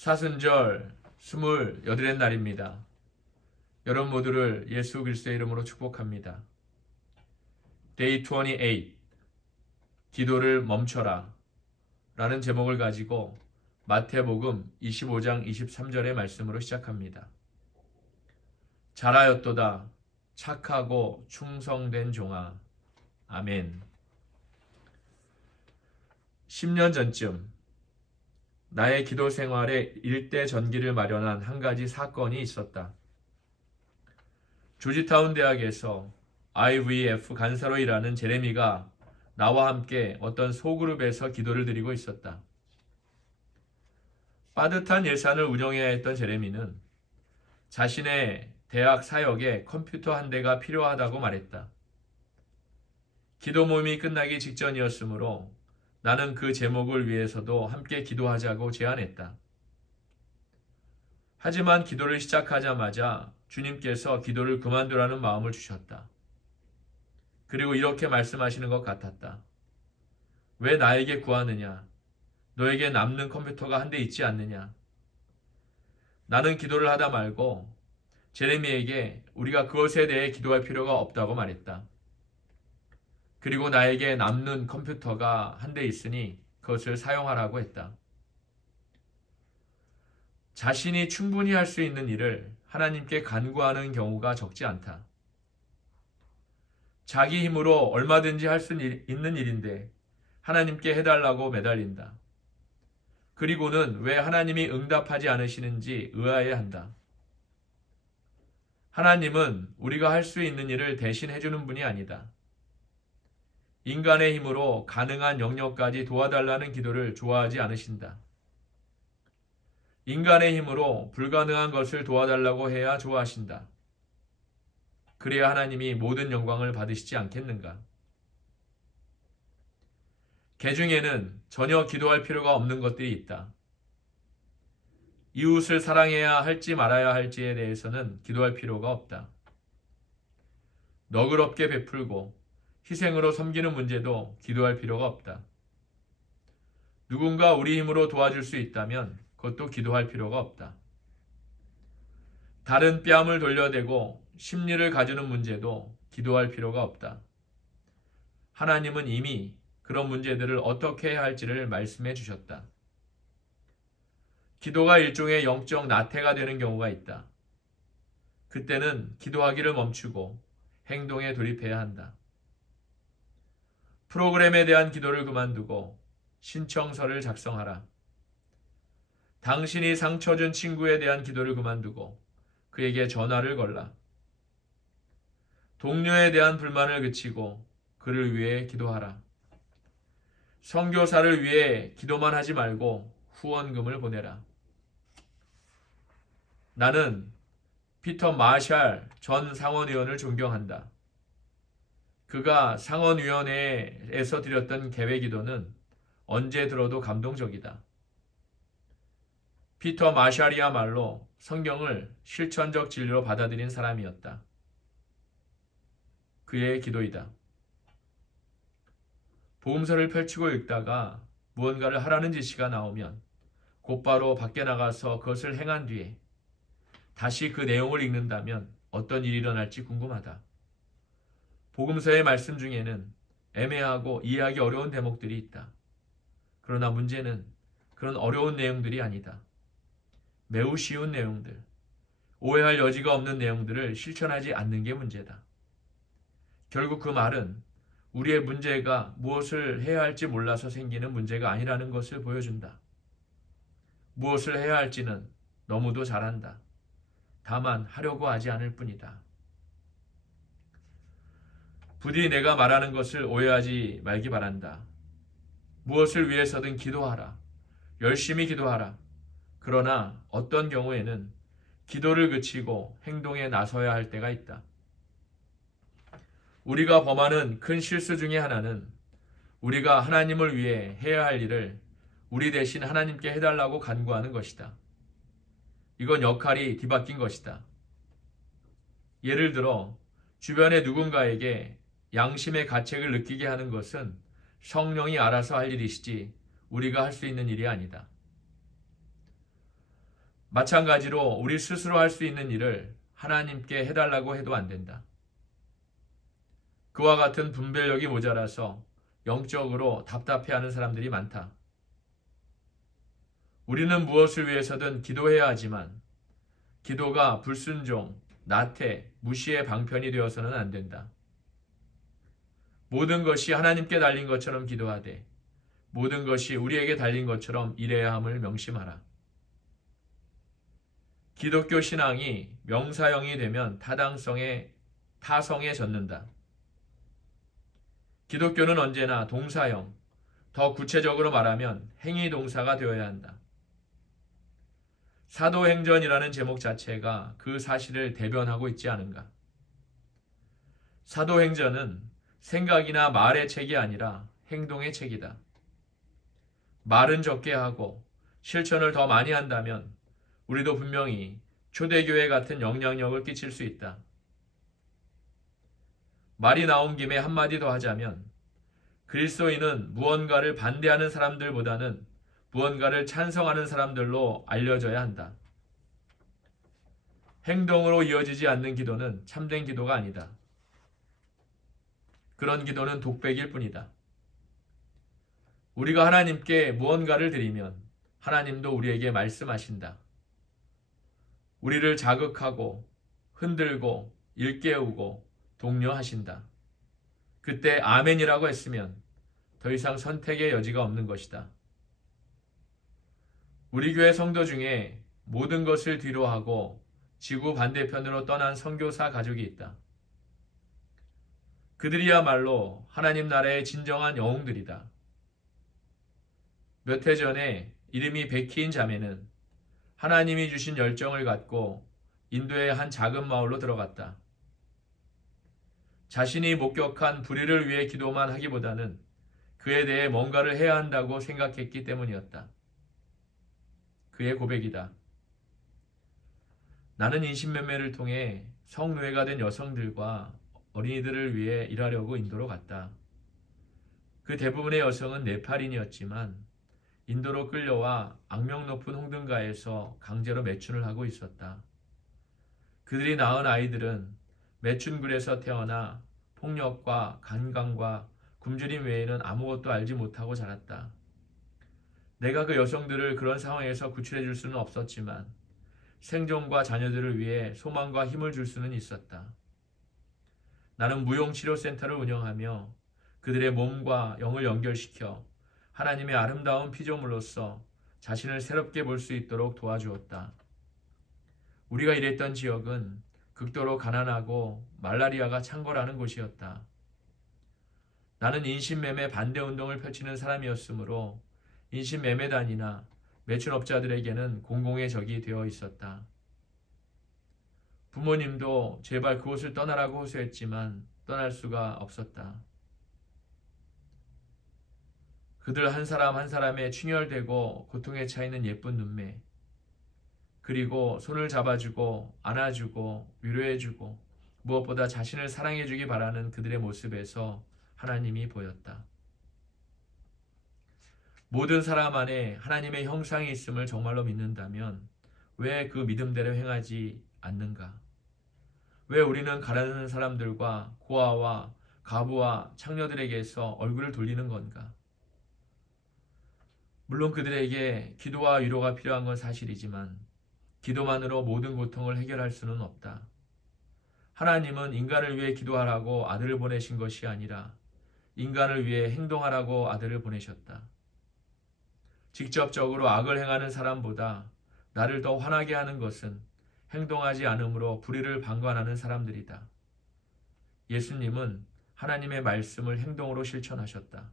사순절 28의 날입니다. 여러분 모두를 예수 그리스도의 이름으로 축복합니다. Day 28 기도를 멈춰라 라는 제목을 가지고 마태복음 25장 23절의 말씀으로 시작합니다. 잘하였도다 착하고 충성된 종아. 아멘. 10년 전쯤 나의 기도 생활에 일대 전기를 마련한 한 가지 사건이 있었다. 조지타운 대학에서 IVF 간사로 일하는 제레미가 나와 함께 어떤 소그룹에서 기도를 드리고 있었다. 빠듯한 예산을 운영해야 했던 제레미는 자신의 대학 사역에 컴퓨터 한 대가 필요하다고 말했다. 기도 모임이 끝나기 직전이었으므로 나는 그 제목을 위해서도 함께 기도하자고 제안했다. 하지만 기도를 시작하자마자 주님께서 기도를 그만두라는 마음을 주셨다. 그리고 이렇게 말씀하시는 것 같았다. 왜 나에게 구하느냐? 너에게 남는 컴퓨터가 한 대 있지 않느냐? 나는 기도를 하다 말고 제레미에게 우리가 그것에 대해 기도할 필요가 없다고 말했다. 그리고 나에게 남는 컴퓨터가 한 대 있으니 그것을 사용하라고 했다. 자신이 충분히 할 수 있는 일을 하나님께 간구하는 경우가 적지 않다. 자기 힘으로 얼마든지 할 수 있는 일인데 하나님께 해달라고 매달린다. 그리고는 왜 하나님이 응답하지 않으시는지 의아해한다. 하나님은 우리가 할 수 있는 일을 대신 해주는 분이 아니다. 인간의 힘으로 가능한 영역까지 도와달라는 기도를 좋아하지 않으신다. 인간의 힘으로 불가능한 것을 도와달라고 해야 좋아하신다. 그래야 하나님이 모든 영광을 받으시지 않겠는가? 개 중에는 전혀 기도할 필요가 없는 것들이 있다. 이웃을 사랑해야 할지 말아야 할지에 대해서는 기도할 필요가 없다. 너그럽게 베풀고 희생으로 섬기는 문제도 기도할 필요가 없다. 누군가 우리 힘으로 도와줄 수 있다면 그것도 기도할 필요가 없다. 다른 뺨을 돌려대고 심리를 가지는 문제도 기도할 필요가 없다. 하나님은 이미 그런 문제들을 어떻게 해야 할지를 말씀해 주셨다. 기도가 일종의 영적 나태가 되는 경우가 있다. 그때는 기도하기를 멈추고 행동에 돌입해야 한다. 프로그램에 대한 기도를 그만두고 신청서를 작성하라. 당신이 상처 준 친구에 대한 기도를 그만두고 그에게 전화를 걸라. 동료에 대한 불만을 그치고 그를 위해 기도하라. 선교사를 위해 기도만 하지 말고 후원금을 보내라. 나는 피터 마샬 전 상원의원을 존경한다. 그가 상원위원회에서 드렸던 개회기도는 언제 들어도 감동적이다. 피터 마샬이야말로 성경을 실천적 진리로 받아들인 사람이었다. 그의 기도이다. 복음서를 펼치고 읽다가 무언가를 하라는 지시가 나오면 곧바로 밖에 나가서 그것을 행한 뒤에 다시 그 내용을 읽는다면 어떤 일이 일어날지 궁금하다. 복음서의 말씀 중에는 애매하고 이해하기 어려운 대목들이 있다. 그러나 문제는 그런 어려운 내용들이 아니다. 매우 쉬운 내용들, 오해할 여지가 없는 내용들을 실천하지 않는 게 문제다. 결국 그 말은 우리의 문제가 무엇을 해야 할지 몰라서 생기는 문제가 아니라는 것을 보여준다. 무엇을 해야 할지는 너무도 잘한다. 다만 하려고 하지 않을 뿐이다. 부디 내가 말하는 것을 오해하지 말기 바란다. 무엇을 위해서든 기도하라. 열심히 기도하라. 그러나 어떤 경우에는 기도를 그치고 행동에 나서야 할 때가 있다. 우리가 범하는 큰 실수 중에 하나는 우리가 하나님을 위해 해야 할 일을 우리 대신 하나님께 해달라고 간구하는 것이다. 이건 역할이 뒤바뀐 것이다. 예를 들어 주변의 누군가에게 양심의 가책을 느끼게 하는 것은 성령이 알아서 할 일이시지 우리가 할 수 있는 일이 아니다. 마찬가지로 우리 스스로 할 수 있는 일을 하나님께 해달라고 해도 안 된다. 그와 같은 분별력이 모자라서 영적으로 답답해하는 사람들이 많다. 우리는 무엇을 위해서든 기도해야 하지만 기도가 불순종, 나태, 무시의 방편이 되어서는 안 된다. 모든 것이 하나님께 달린 것처럼 기도하되 모든 것이 우리에게 달린 것처럼 일해야 함을 명심하라. 기독교 신앙이 명사형이 되면 타성에 젖는다. 기독교는 언제나 동사형, 더 구체적으로 말하면 행위 동사가 되어야 한다. 사도행전이라는 제목 자체가 그 사실을 대변하고 있지 않은가. 사도행전은 생각이나 말의 책이 아니라 행동의 책이다. 말은 적게 하고 실천을 더 많이 한다면 우리도 분명히 초대교회 같은 영향력을 끼칠 수 있다. 말이 나온 김에 한마디 더 하자면 그리스도인은 무언가를 반대하는 사람들보다는 무언가를 찬성하는 사람들로 알려져야 한다. 행동으로 이어지지 않는 기도는 참된 기도가 아니다. 그런 기도는 독백일 뿐이다. 우리가 하나님께 무언가를 드리면 하나님도 우리에게 말씀하신다. 우리를 자극하고 흔들고 일깨우고 독려하신다. 그때 아멘이라고 했으면 더 이상 선택의 여지가 없는 것이다. 우리 교회 성도 중에 모든 것을 뒤로하고 지구 반대편으로 떠난 선교사 가족이 있다. 그들이야말로 하나님 나라의 진정한 영웅들이다. 몇 해 전에 이름이 베키인 자매는 하나님이 주신 열정을 갖고 인도의 한 작은 마을로 들어갔다. 자신이 목격한 불의를 위해 기도만 하기보다는 그에 대해 뭔가를 해야 한다고 생각했기 때문이었다. 그의 고백이다. 나는 인신매매를 통해 성노예가 된 여성들과 어린이들을 위해 일하려고 인도로 갔다. 그 대부분의 여성은 네팔인이었지만 인도로 끌려와 악명 높은 홍등가에서 강제로 매춘을 하고 있었다. 그들이 낳은 아이들은 매춘굴에서 태어나 폭력과 간광과 굶주림 외에는 아무것도 알지 못하고 자랐다. 내가 그 여성들을 그런 상황에서 구출해 줄 수는 없었지만 생존과 자녀들을 위해 소망과 힘을 줄 수는 있었다. 나는 무용치료센터를 운영하며 그들의 몸과 영을 연결시켜 하나님의 아름다운 피조물로서 자신을 새롭게 볼 수 있도록 도와주었다. 우리가 일했던 지역은 극도로 가난하고 말라리아가 창궐하는 곳이었다. 나는 인신매매 반대 운동을 펼치는 사람이었으므로 인신매매단이나 매춘업자들에게는 공공의 적이 되어 있었다. 부모님도 제발 그곳을 떠나라고 호소했지만 떠날 수가 없었다. 그들 한 사람 한 사람의 충혈되고 고통에 차이는 예쁜 눈매, 그리고 손을 잡아주고 안아주고 위로해주고 무엇보다 자신을 사랑해주기 바라는 그들의 모습에서 하나님이 보였다. 모든 사람 안에 하나님의 형상이 있음을 정말로 믿는다면 왜 그 믿음대로 행하지 않는가? 왜 우리는 가난한 사람들과 고아와 가부와 창녀들에게서 얼굴을 돌리는 건가? 물론 그들에게 기도와 위로가 필요한 건 사실이지만 기도만으로 모든 고통을 해결할 수는 없다. 하나님은 인간을 위해 기도하라고 아들을 보내신 것이 아니라 인간을 위해 행동하라고 아들을 보내셨다. 직접적으로 악을 행하는 사람보다 나를 더 화나게 하는 것은 행동하지 않으므로 불의를 방관하는 사람들이다. 예수님은 하나님의 말씀을 행동으로 실천하셨다.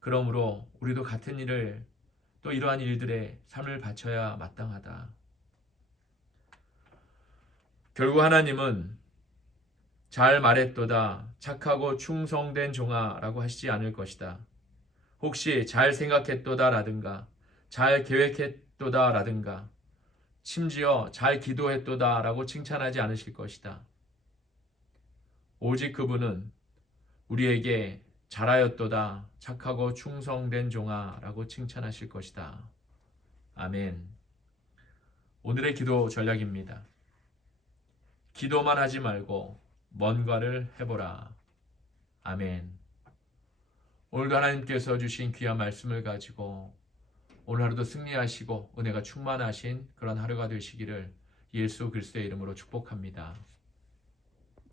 그러므로 우리도 같은 일을 또 이러한 일들에 삶을 바쳐야 마땅하다. 결국 하나님은 잘 말했도다 착하고 충성된 종아라고 하시지 않을 것이다. 혹시 잘 생각했도다 라든가 잘 계획했도다 라든가 심지어 잘 기도했도다 라고 칭찬하지 않으실 것이다. 오직 그분은 우리에게 잘하였도다 착하고 충성된 종아 라고 칭찬하실 것이다. 아멘. 오늘의 기도 전략입니다. 기도만 하지 말고 뭔가를 해보라. 아멘. 오늘도 하나님께서 주신 귀한 말씀을 가지고 오늘 하루도 승리하시고 은혜가 충만하신 그런 하루가 되시기를 예수 그리스도의 이름으로 축복합니다.